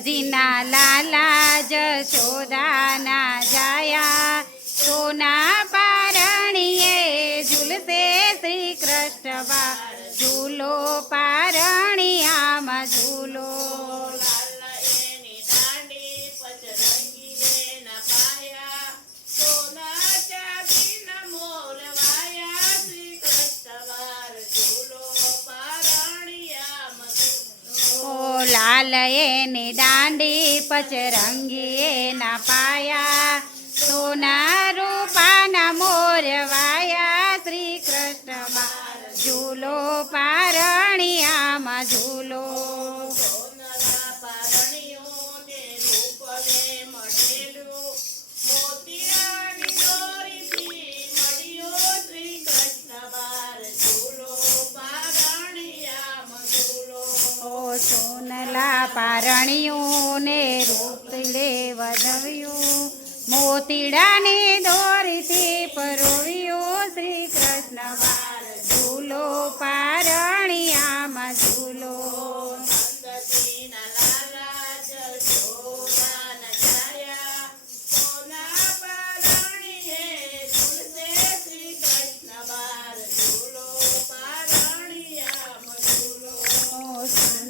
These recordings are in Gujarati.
નંદજીના લાલા જશોદાના જાયા સોના પારણીએ ઝૂલશે શ્રી કૃષ્ણ બા ઝૂલો પારણિયામાં ઝૂલો લાલ એની દાંડી પચરંગી એના પાયા સોના રૂપાના મોરવાયા શ્રી કૃષ્ણ બા ઝૂલો પારણિયામાં ઝૂલો સોનલા પારણિયું ને રૂપ લે વધાવ્યું મોતીડાની દોરીથી પરોવ્યું શ્રી કૃષ્ણ બાર ઝૂલો પારણિયામાં ઝૂલો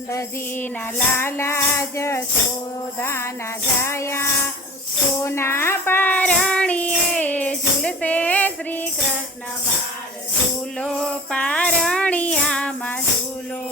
નંદજીના લાલા જશોદાના જાયા સોના પારણીએ ઝૂલશે શ્રી કૃષ્ણ બાર ઝૂલો પારણિયામાં ઝૂલો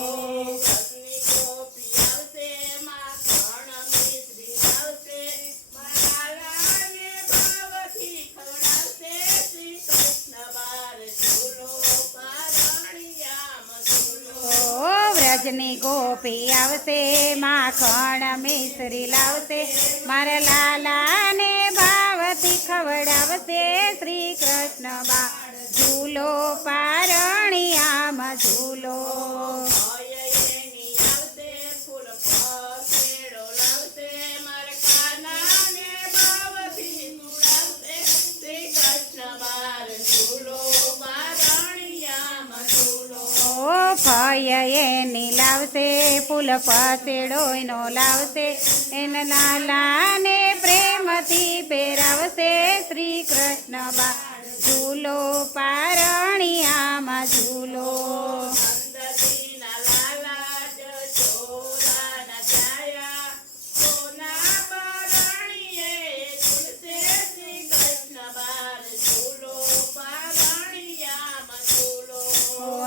વ્રજની ગોપી આવશે માખણ મિશ્રી લાવશે મારા લાલાને ભાવથી ખવડાવશે શ્રી કૃષ્ણ બા ઝૂલો પારણિયામાં ઝૂલો ભય એની લાવશે ફૂલ પસેડોયનો લાવશે એના લાલાને પ્રેમથી પહેરાવશે શ્રી કૃષ્ણ બા ઝૂલો પારણિયામાં ઝૂલો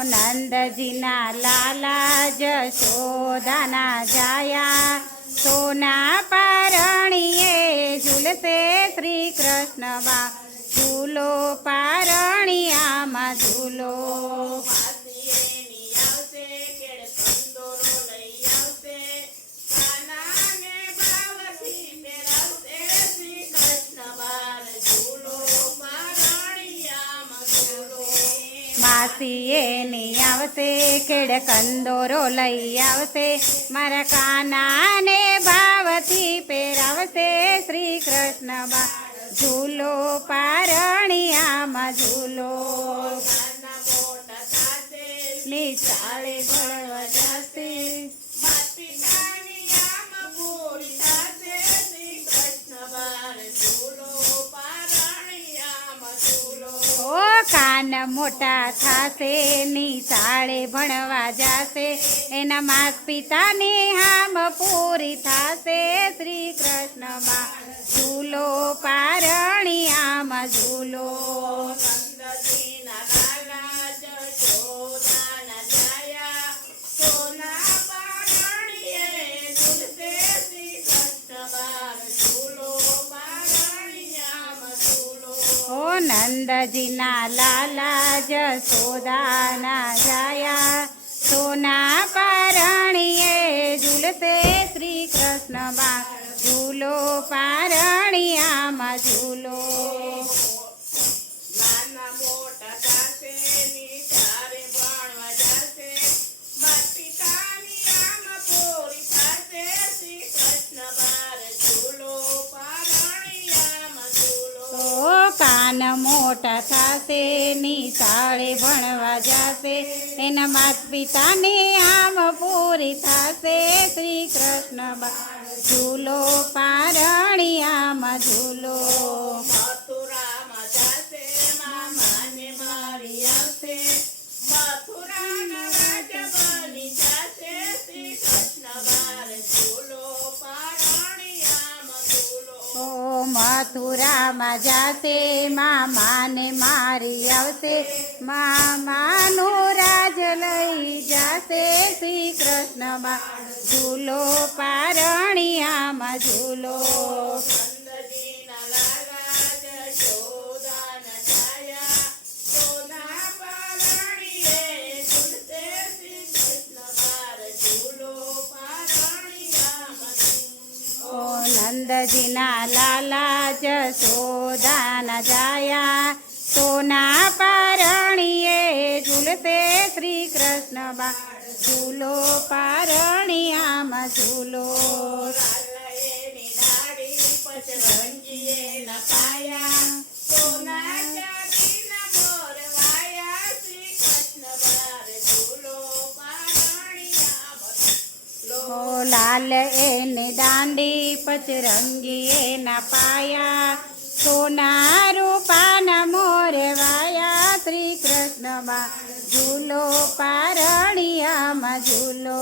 નંદજીના લાલા જશોદાના જાયા સોના પારણીએ ઝૂલશે શ્રી કૃષ્ણ બા ઝૂલો પારણિયામાં ઝૂલો માસી એની આવશે કેડ કંદોરો લઈ આવશે મારા કાનાને ભાવથી પહેરાવશે શ્રી કૃષ્ણ બા ઝૂલો પારણિયામાં ઝૂલો નિશાળે ભણવા જશે કાન મોટા થાશે નિશાળે ભણવા જાશે એના માસ પિતાની હામ પૂરી થાશે શ્રી કૃષ્ણ બા ઝૂલો પારણિયામાં ઝૂલો નંદજીના લાલા જશોદાના જાયા સોના પારણીએ ઝૂલશે શ્રી કૃષ્ણ બા ઝૂલો પારણિયામાં ઝૂલો કાન મોટા થાશે નિશાળે ભણવા જાશે એના માત પિતાની આમ પૂરી થાશે શ્રી કૃષ્ણ બા ઝૂલો પારણિયામાં ઝૂલો મથુરામાં જાશે મામાને મારી આવશે મથુરાના રાજા બની જાશે શ્રી કૃષ્ણ બાર ઝૂલો પારણિયામાં ઝૂલો ઓ મથુરામાં જાશે મામાને મારી આવશે મામાનું રાજ લઈ જાશે શ્રી કૃષ્ણ બાળ ઝૂલો પારણિયામાં ઝૂલો નંદજીના લાલા જશોદાના છાયા સોના પારણીએ ઝૂલતે શ્રી કૃષ્ણ બાર ઝૂલો પારણિયામાં ઝૂલો ઓ નંદજીના લાલા જશોદાના જાયા સોના પારણીએ ઝૂલતે શ્રી કૃષ્ણ બાળ ઝૂલો પારણિયામાં ઝૂલો લાલાએની દાઢી પચરંગીએ ના પાયા સોના ચાંદીના મોર વાયા શ્રી કૃષ્ણ બાર ઝૂલો પારણિયામાં ઝૂલો ઓ લાલ એને દાંડી પચરંગી એના પાયા સોના રૂપાના મોરે વાયા શ્રી કૃષ્ણ બાળ ઝૂલો પારણિયામાં ઝૂલો